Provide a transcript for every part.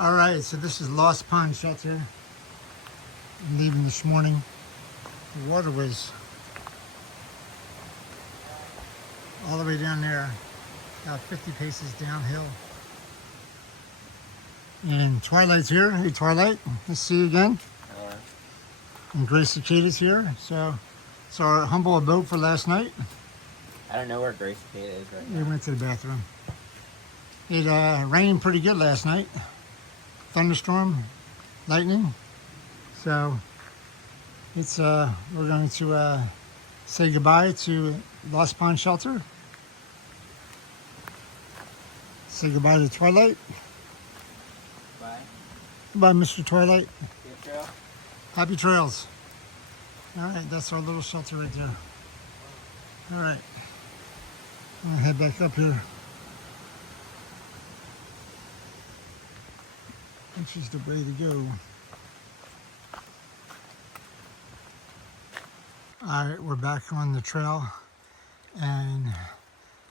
All right, so this is Lost Pond Shelter. I'm leaving this morning. The water was all the way down there, about 50 paces downhill. And Twilight's here. Hey, Twilight, nice to see you again. All right. And Grace Cicada's here. So it's our humble abode for last night. I don't know where Grace Cicada is right now. We went to the bathroom. It rained pretty good last night. Thunderstorm, lightning. So it's we're going to say goodbye to Lost Pond Shelter. Say goodbye to Twilight. Bye. Goodbye, Mr. Twilight. Good trail. Happy trails. All right, that's our little shelter right there. All right, I'm gonna head back up here. And she's ready to go. All right, we're back on the trail, and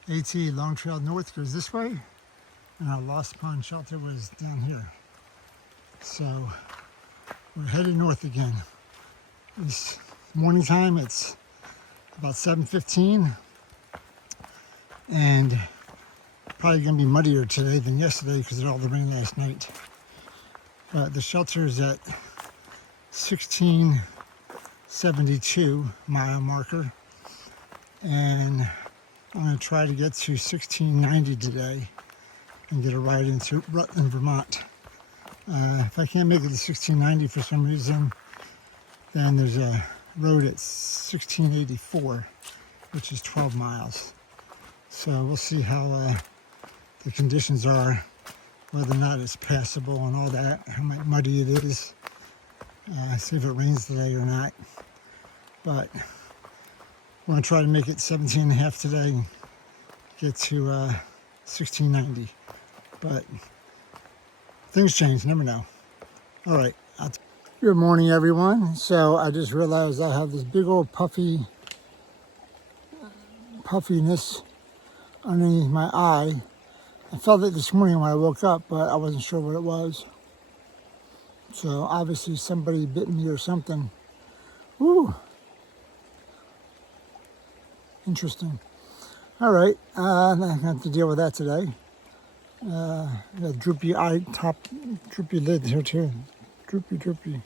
AT Lone Trail North goes this way, and our Lost Pond Shelter was down here. So we're headed north again. It's morning time. It's about 7:15, and probably gonna be muddier today than yesterday because of all the rain last night. The shelter is at 1672 mile marker, and I'm going to try to get to 1690 today and get a ride into Rutland, Vermont. If I can't make it to 1690 for some reason, then there's a road at 1684, which is 12 miles. So we'll see how the conditions are, whether or not it's passable and all that, how muddy it is, see if it rains today or not. But we're going to try to make it 17 and a half today and get to 1690. But things change, never know. All right. Good morning, everyone. So I just realized I have this big old puffiness underneath my eye. I felt it this morning when I woke up, but I wasn't sure what it was. So obviously somebody bit me or something. Woo! Interesting. All right, I'm gonna have to deal with that today. Got droopy eye, droopy lid here too. Droopy.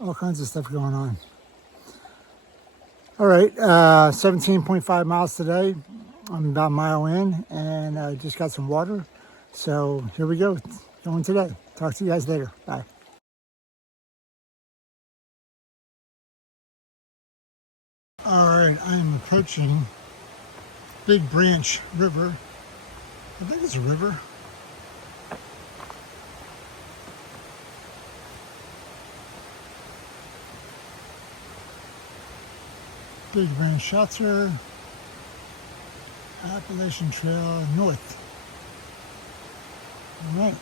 All kinds of stuff going on. All right, 17.5 miles today. I'm about a mile in, and I just got some water. So here we go, going today. Talk to you guys later. Bye. All right, I am approaching Big Branch River. I think it's a river. Big Branch Shelter. Appalachiantrail North. All right.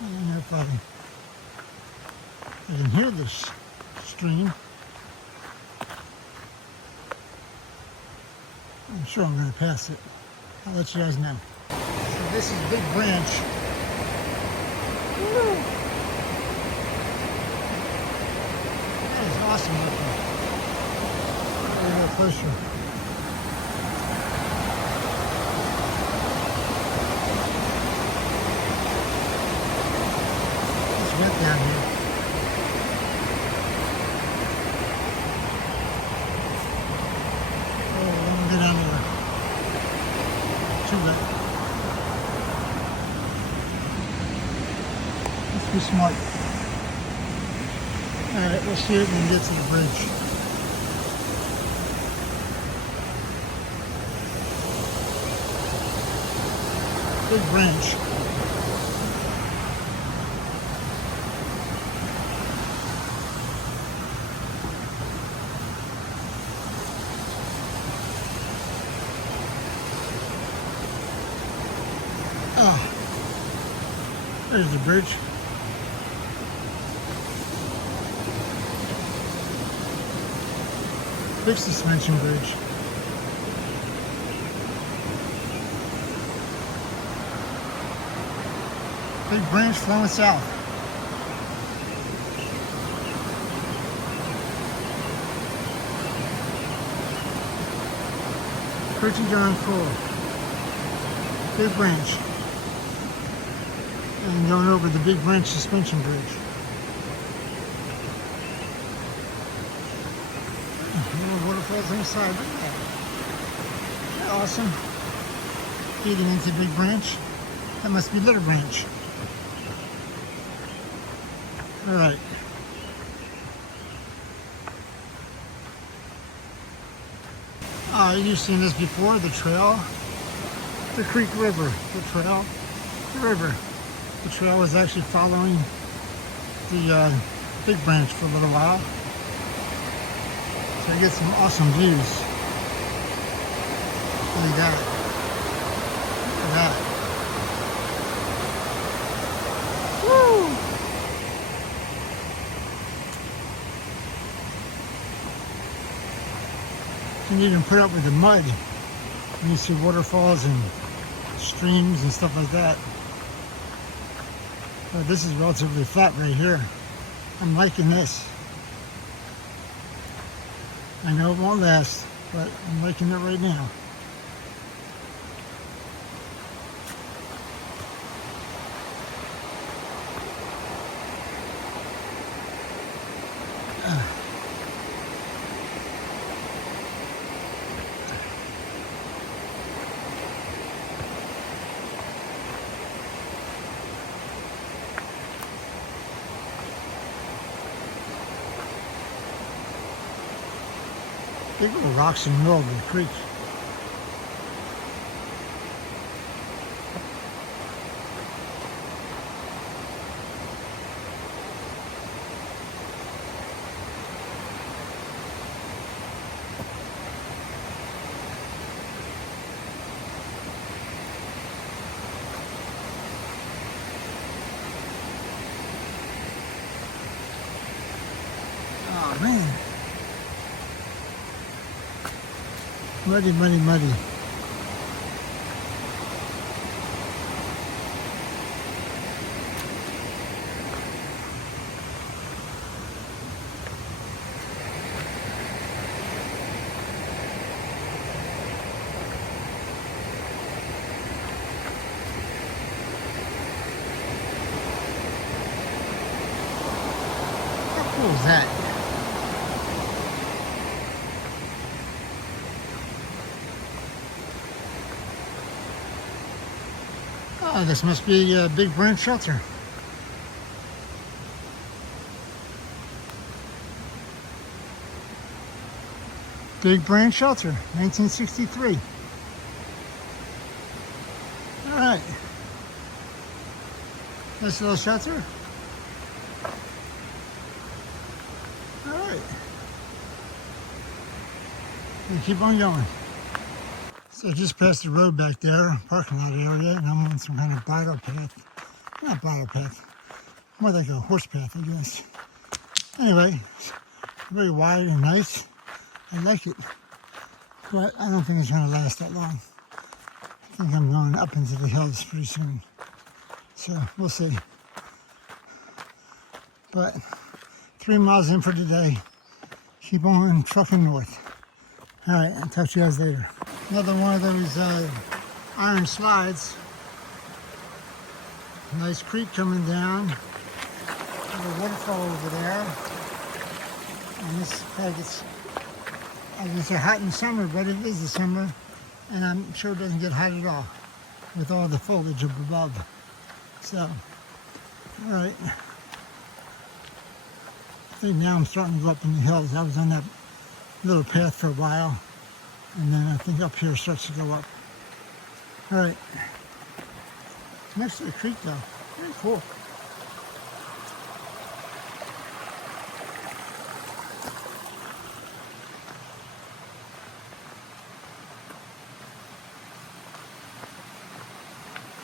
I don't know if I can hear this stream. I'm sure I'm going to pass it. I'll let you guys know. So this is Big Branch. Woo! Awesome looking. A little closer. It's wet down here. Oh, let me get out of there. Too wet. Let's be smart. All right, we'll see it when we get to the bridge. Big Branch. Oh, there's the bridge. big suspension bridge. Big branch flowing south. Pretty darn cool. Big branch. And going over the big branch suspension bridge. Little waterfalls on the side. Look at that. Isn't that awesome? Feeding into Big Branch. That must be Little Branch. Alright. You've seen this before, the trail. The Creek River. The trail. The river. The trail was actually following the Big Branch for a little while. So I get some awesome views. Look at that. Look at that. Woo! You can even put up with the mud when you see waterfalls and streams and stuff like that. But this is relatively flat right here. I'm liking this. I know it won't last, but I'm liking it right now. Big little rocks in the middle of the creek. Oh man. Muddy, muddy, muddy. How cool is that? Oh, this must be a Big Branch shelter. Big Branch shelter, 1963. All right. Nice little shelter. All right. We keep on going. So I just passed the road back there, parking lot area, and I'm on some kind of bridle path. Not bridle path, more like a horse path, I guess. Anyway, very wide and nice. I like it, but I don't think it's going to last that long. I think I'm going up into the hills pretty soon. So we'll see. But 3 miles in for today. Keep on trucking north. All right, I'll talk to you guys later. Another one of those iron slides. Nice creek coming down. There's a waterfall over there. And this probably gets, I guess, hot in the summer, but it is the summer. And I'm sure it doesn't get hot at all with all the foliage up above. So, all right. I think now I'm starting to go up in the hills. I was on that little path for a while. And then I think up here starts to go up. All right. It's next to the creek though. Very cool.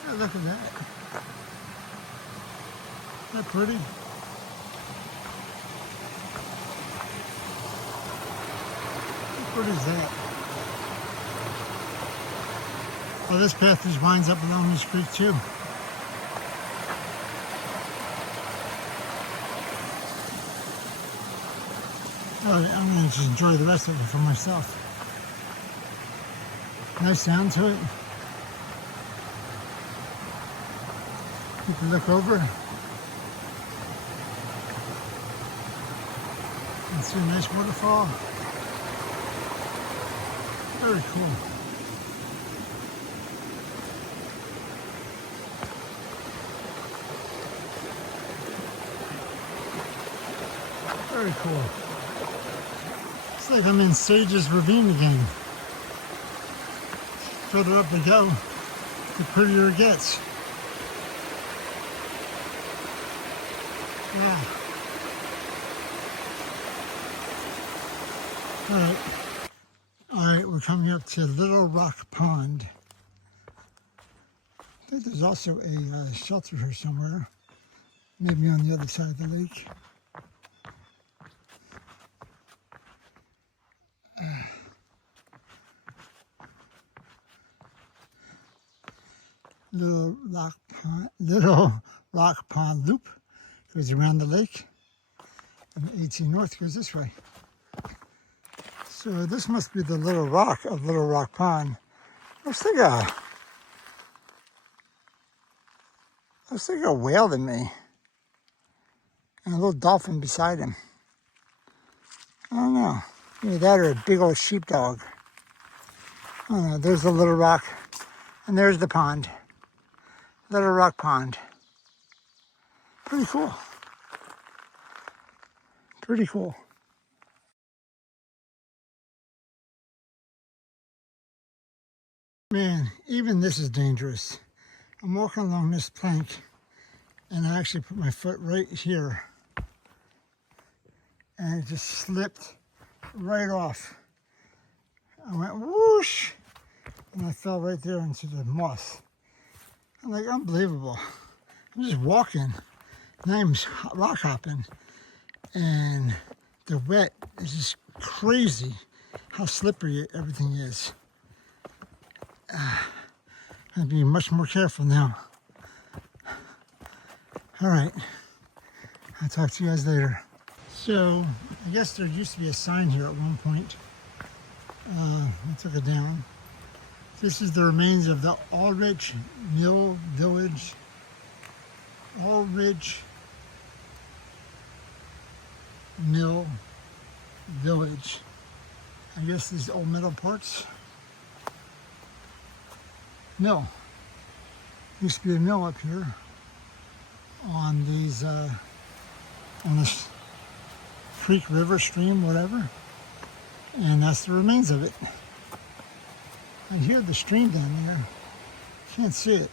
Oh, look at that. Isn't that pretty? What is that? Well, this path just winds up along this creek too. I'm going to just enjoy the rest of it for myself. Nice sound to it. You can look over and see a nice waterfall. Very cool. Very cool. It's like I'm in Sage's Ravine again. Further up we go, the prettier it gets. Yeah. Alright, we're coming up to Little Rock Pond. I think there's also a shelter here somewhere. Maybe on the other side of the lake. Little Rock Pond Loop goes around the lake, and 18 North goes this way. So this must be the Little Rock of Little Rock Pond. Looks like a whale to me, and a little dolphin beside him. I don't know, maybe that or a big old sheepdog. I don't know. There's the Little Rock, and there's the pond. Little Rock Pond. Pretty cool. Pretty cool. Man, even this is dangerous. I'm walking along this plank and I actually put my foot right here and it just slipped right off. I went whoosh and I fell right there into the moss. I'm like, unbelievable. I'm just walking. And I'm rock hopping. And the wet is just crazy how slippery everything is. I'll be much more careful now. All right. I'll talk to you guys later. So, I guess there used to be a sign here at one point. I took it down. This is the remains of the Aldrich Mill Village. Aldrich Mill Village. I guess these old metal parts. Mill. Used to be a mill up here on these, on this creek, river, stream, whatever. And that's the remains of it. I hear the stream down there. Can't see it.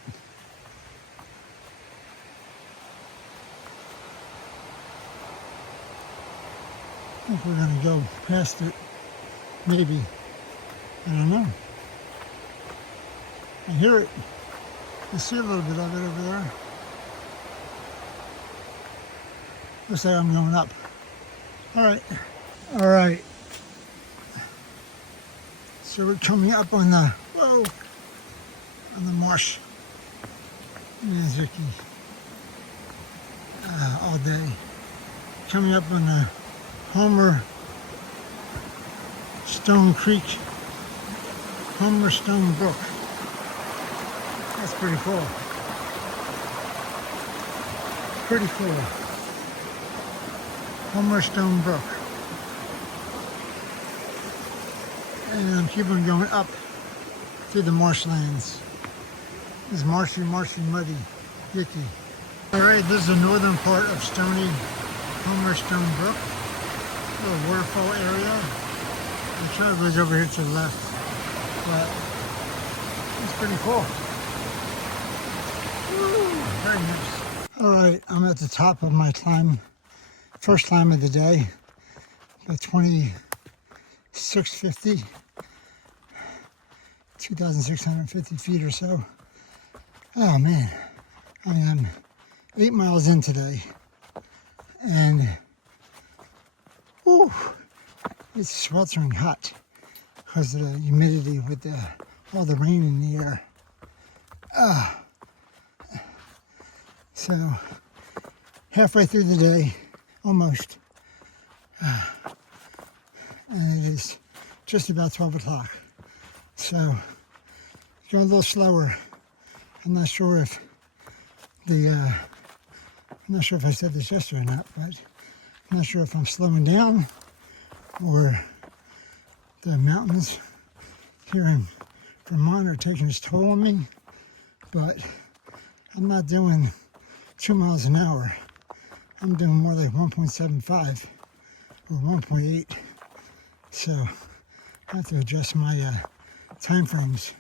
I think we're gonna go past it. Maybe. I don't know. I hear it. I see a little bit of it over there. Looks like I'm going up. All right. All right. So we're coming up on the, whoa, on the marsh. Mizuki. All day. Coming up on the Homer Stone Creek, Homer Stone Brook. That's pretty cool. Pretty cool. Homer Stone Brook. And I'm keeping going up through the marshlands. It's marshy, muddy, icky. All right, this is the northern part of Stony Homer Stone Brook. Little waterfall area. The trail goes over here to the left, but it's pretty cool. Woo, very nice. All right, I'm at the top of my climb, first climb of the day, at 2,650 feet or so. Oh man, I mean, I'm 8 miles in today, and whew, it's sweltering hot. because of the humidity with all the rain in the air. So halfway through the day, almost, and it is just about 12 o'clock. So going a little slower. I'm not sure if I'm not sure if I said this yesterday or not, but I'm not sure if I'm slowing down or the mountains here in Vermont are taking its toll on me, but I'm not doing 2 miles an hour. I'm doing more like 1.75 or 1.8. So I have to adjust my time frames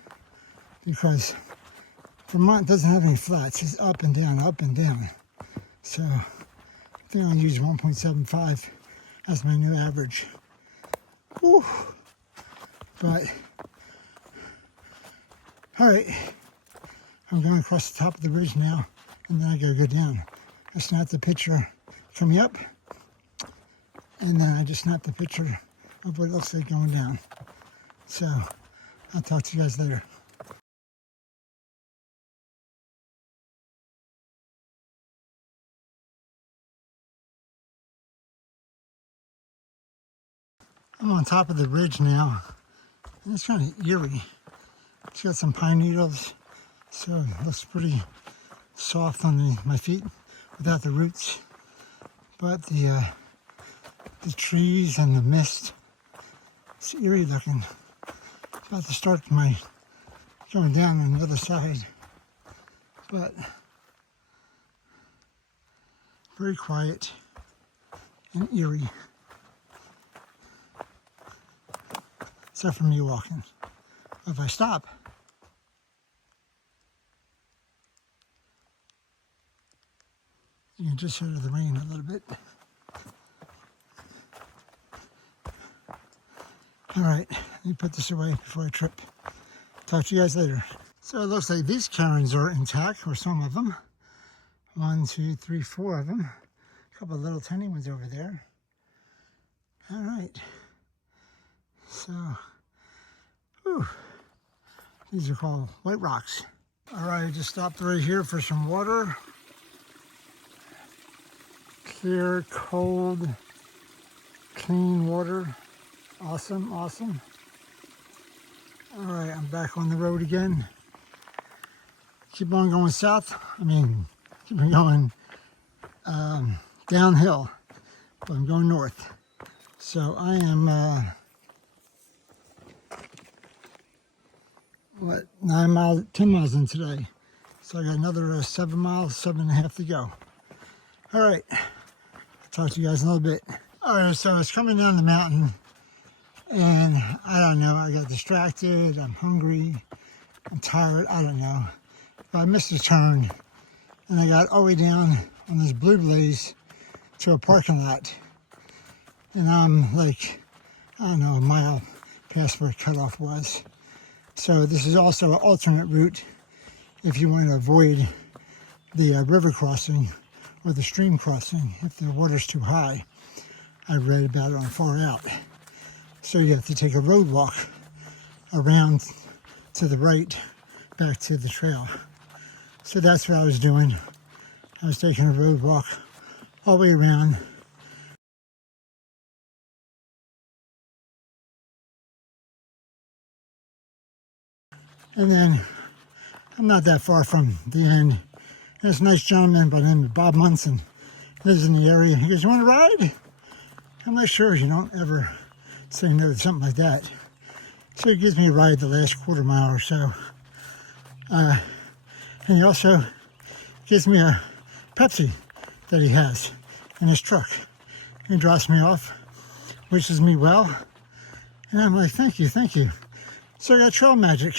because Vermont doesn't have any flats. It's up and down, up and down. So I think I'll use 1.75 as my new average. Whew. But, all right, I'm going across the top of the ridge now, and then I gotta go down. I snapped the picture coming up, and then I just snapped the picture of what it looks like going down. So I'll talk to you guys later. I'm on top of the ridge now, and it's kind of eerie. It's got some pine needles, so it looks pretty soft on my feet without the roots. But the trees and the mist, it's eerie looking. About to start going down on the other side, but very quiet and eerie. Except for me walking. If I stop, you can just hear the rain a little bit. All right, let me put this away before I trip. Talk to you guys later. So it looks like these cairns are intact, or some of them. 1, 2, 3, 4 of them. A couple of little tiny ones over there. All right. So, whew. These are called white rocks. All right, I just stopped right here for some water. Clear, cold, clean water. Awesome, awesome. All right, I'm back on the road again. Keep on going south. Keep on going downhill, but I'm going north. So I am, 10 miles in today. So I got another 7 miles, 7.5 to go. All right, I'll talk to you guys in a little bit. All right, so it's coming down the mountain, and I don't know, I got distracted, I'm hungry, I'm tired, I don't know. But I missed a turn, and I got all the way down on this blue blaze to a parking lot. And I'm like, I don't know, a mile past where cutoff was. So this is also an alternate route if you want to avoid the river crossing or the stream crossing if the water's too high. I read about it on Far Out. So you have to take a road walk around to the right back to the trail. So that's what I was doing. I was taking a road walk all the way around. And then I'm not that far from the end. There's a nice gentleman by the name of Bob Munson. Lives in the area. He goes, "You want to ride?" I'm like, "Sure." You don't ever say no to something like that. So he gives me a ride the last quarter mile or so. And he also gives me a Pepsi that he has in his truck. He drops me off, wishes me well. And I'm like, thank you, thank you. So I got trail magic.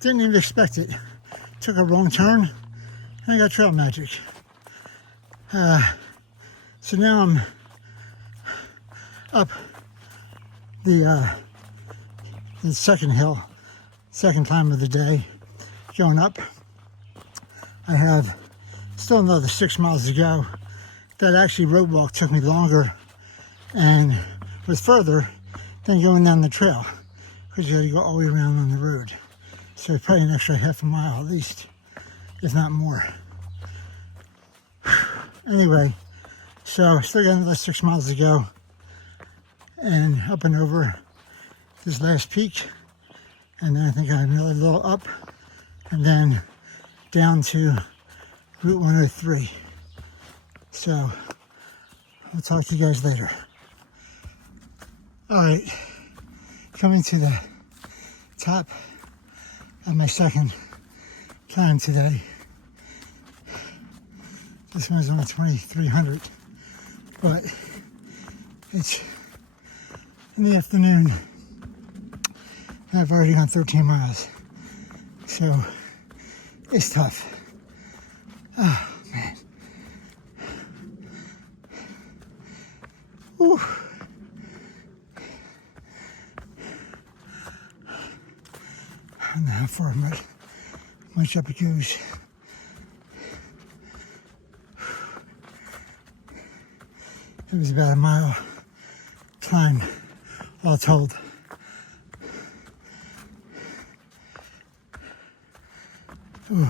Didn't even expect it. Took a wrong turn, and I got trail magic. So now I'm up the second hill, second time of the day, going up. I have still another 6 miles to go. That actually road walk took me longer and was further than going down the trail, because you got to go all the way around on the road. So probably an extra half a mile at least, if not more. Anyway, so still got another 6 miles to go, and up and over this last peak, and then I think I'm another little up, and then down to Route 103. So I'll talk to you guys later. All right, coming to the top of my second climb today. This one's only 2,300, but it's in the afternoon. I've already gone 13 miles, so it's tough. Oh, man. Whew. I don't know how far much up it goes. It was about a mile climb, all told. Ooh.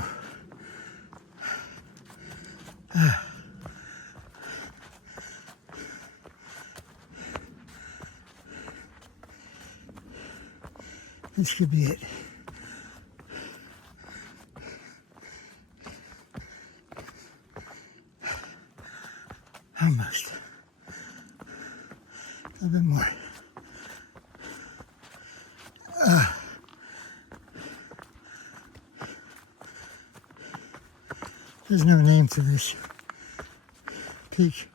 This could be it. Almost. A little bit more. There's no name to this peak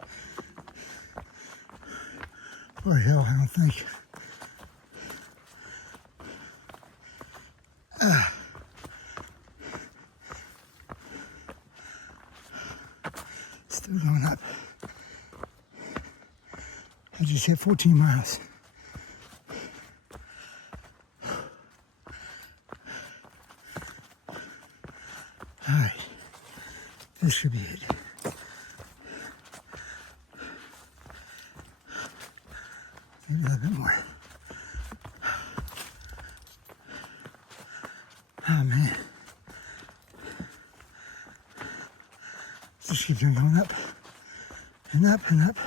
or hill, I don't think. Still going up. I just hit 14 miles. All right, this should be it. Maybe a little bit more. Oh man. Just keeps on going up and up and up.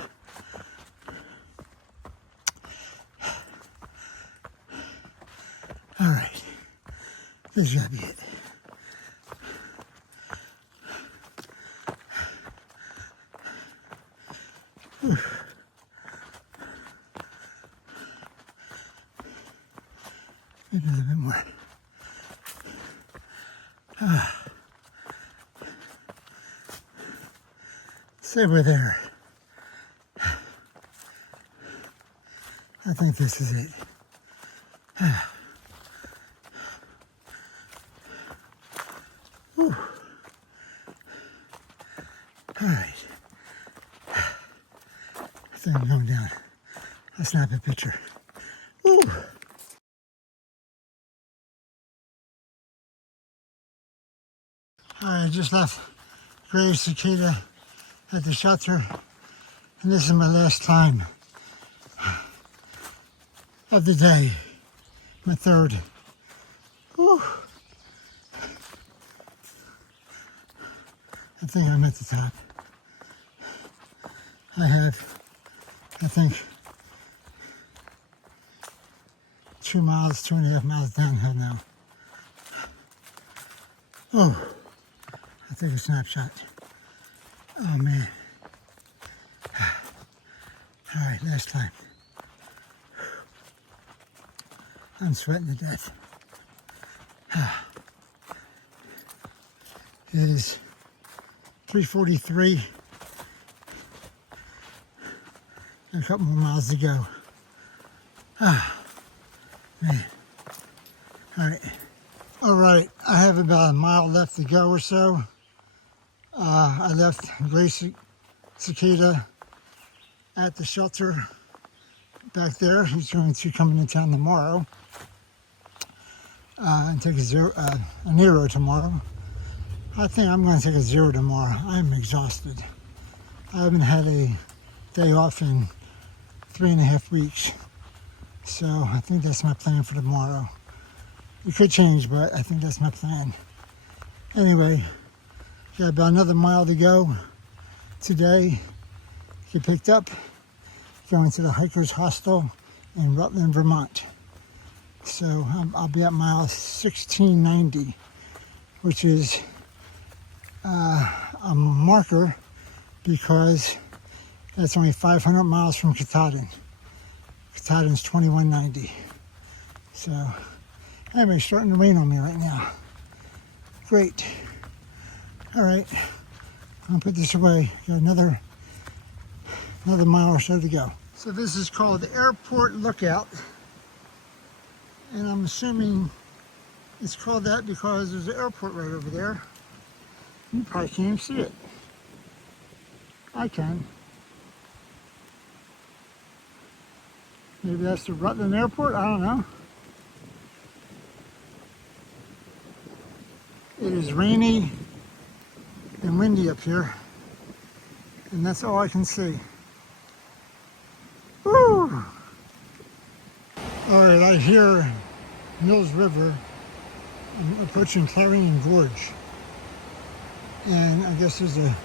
All right, this should be it. Whew. Maybe a little bit more. Say we're there. I think this is it. Whew. All right. I think I'm going down. I'll snap a picture. Woo. All right, I just left Gray Cicada at the shelter, and this is my last climb of the day, my third. Whew. I think I'm at the top. I have, I think, 2.5 miles downhill now. Oh, I'll take a snapshot. Oh man. All right, last time. I'm sweating to death. It is 3:43. A couple more miles to go. Man. All right, I have about a mile left to go or so. I left Gray Cicada at the shelter back there. He's going to come into town tomorrow and take a Nero tomorrow. I think I'm going to take a Zero tomorrow. I'm exhausted. I haven't had a day off in 3.5 weeks. So I think that's my plan for tomorrow. It could change, but I think that's my plan. Anyway, got about another mile to go today. Get picked up, going to the Hikers Hostel in Rutland, Vermont. So I'll be at mile 1690, which is a marker because that's only 500 miles from Cathoden. Cathoden's 2190. So anyway, starting to rain on me right now. Great. All right, I'll put this away. Got another mile or so to go. So this is called the Airport Lookout. And I'm assuming it's called that because there's an airport right over there. You probably can't even see it. I can. Maybe that's the Rutland Airport, I don't know. It is rainy and windy up here. And that's all I can see. Woo! All right, I hear Mills River. I'm approaching Clarendon Gorge. And I guess there's a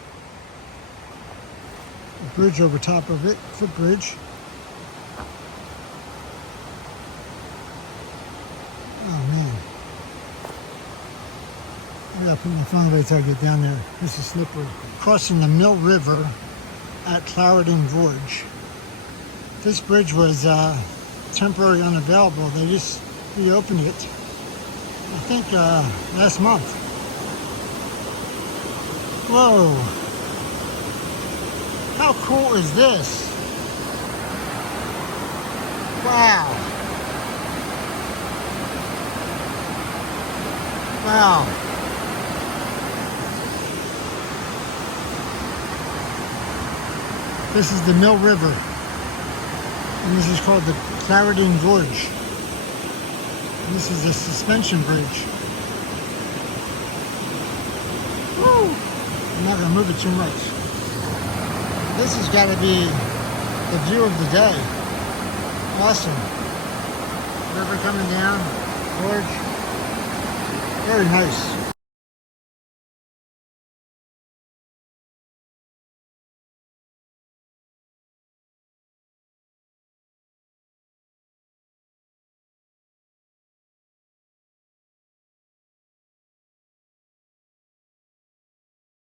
bridge over top of it, footbridge. Oh man. I gotta put my phone away until I get down there. This is slippery. Crossing the Mill River at Clarendon Gorge. This bridge was temporarily unavailable. They just reopened it, I think last month. Whoa. How cool is this? Wow. Wow. This is the Mill River. And this is called the Clarendon Gorge. And this is a suspension bridge. Woo! I'm not gonna move it too much. This has got to be the view of the day. Awesome. River coming down, gorge. Very nice.